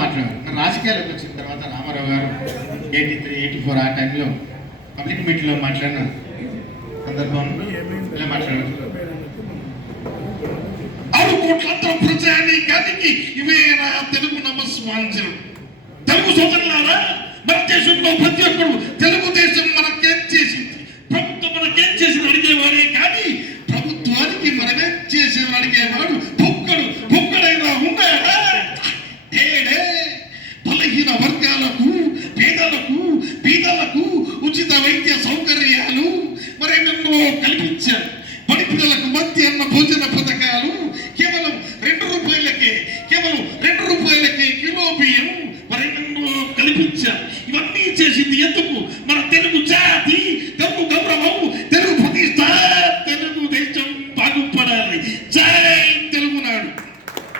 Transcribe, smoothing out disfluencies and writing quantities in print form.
మాట్లాడారు. రాజకీయాలకు వచ్చిన తర్వాత రామారావు గారు 83, 84 ఆ టైంలో పబ్లిక్ మీట్లో మాట్లాడిన సందర్భంలో ఇలా మాట్లాడారు. 6 కోట్ల ప్రజానీకానికి ఇవే నా తెలుగు నమస్వాంజలు. తెలుగు సోదరులారా, మన దేశంలో ప్రతి ఒక్కరు తెలుగుదేశం మనకేం చేసింది?